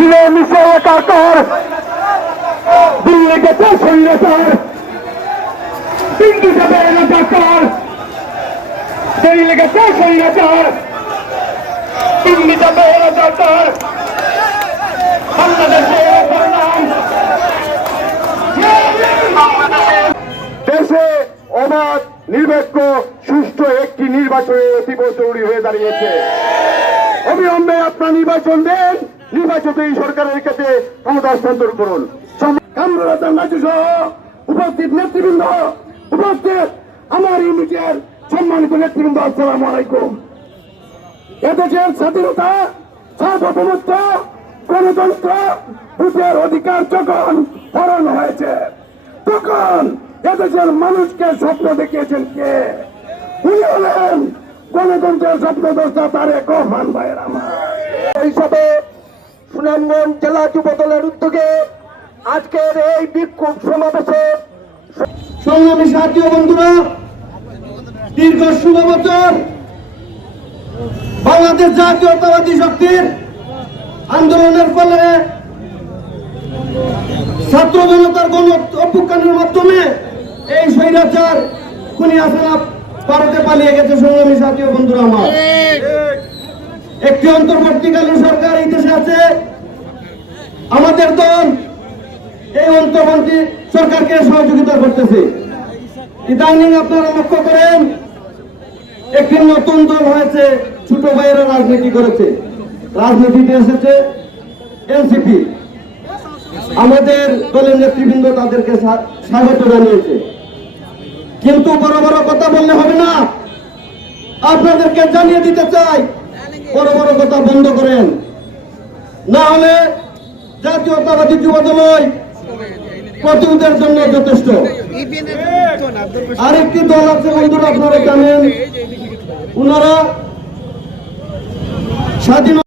মিলেমিশে একাকার দিল্লি গেছে সৈন্যতার দিল্লি যাবে এলাকার দিল্লি দেশে অবাধ, নিরপেক্ষ, সুষ্ঠু একটি নির্বাচনের অতীব জরুরি হয়ে দাঁড়িয়েছে। অবিলম্বে আপনার নির্বাচন দেন। নির্বাচিত এই সরকারের কাছে ক্ষমতা হস্তান্তর করুন। উপস্থিত নেতৃবৃন্দ উপস্থিত আমার ইউনিটের সম্মানিত নেতৃবৃন্দ আসসালাম আলাইকুম। এদেশের স্বাধীনতা সার্বভৌমত্ব গণতন্ত্র ভোটের অধিকার যখন হরণ হয়েছে তখন এদেশের মানুষকে স্বপ্ন দেখিয়েছেন কে? উনি হলেন গণতন্ত্রের স্বপ্নদ্রষ্টা তারেক রহমান ভাইয়ের আমার হিসাবে সুনামগঞ্জ জেলা যুব দলের উদ্যোগে আজকের এই বিক্ষোভ সমাবেশে সংগ্রামী বন্ধুরা, দীর্ঘ বছর বাংলাদেশ জাতীয়তাবাদী শক্তির আন্দোলনের ফলে ছাত্র জনতার গণ অভ্যুত্থানের মাধ্যমে এই স্বৈরাচার খুনি আসানা ভারতে পালিয়ে গেছে, সংগ্রামী সাথী বন্ধুরা আমার। একটি অন্তর্বর্তীকালীন সরকার আমাদের দল এই অন্তর্বর্তী সরকারকে সহযোগিতা করতেছে। ইদানিং আপনারা লক্ষ্য করেন, একটি নতুন দল হয়েছে, ছোট ভাইয়েরা রাজনীতি করেছে। রাজনীতিতে এসেছে এনসিপি। আমাদের দলের নেতৃবৃন্দ তাদেরকে স্বা- স্বাগত জানিয়েছে। কিন্তু বড় বড় কথা বললে হবে না। আপনাদেরকে জানিয়ে দিতে চাই, বড় বড় কথা বন্ধ করেন। না হলে জাতীয়তাবাদী যুব দলই প্রতিরোধের জন্য যথেষ্ট। আরেকটি দল আছে বন্ধুরা আপনারা জানেন। ওনারা স্বাধীন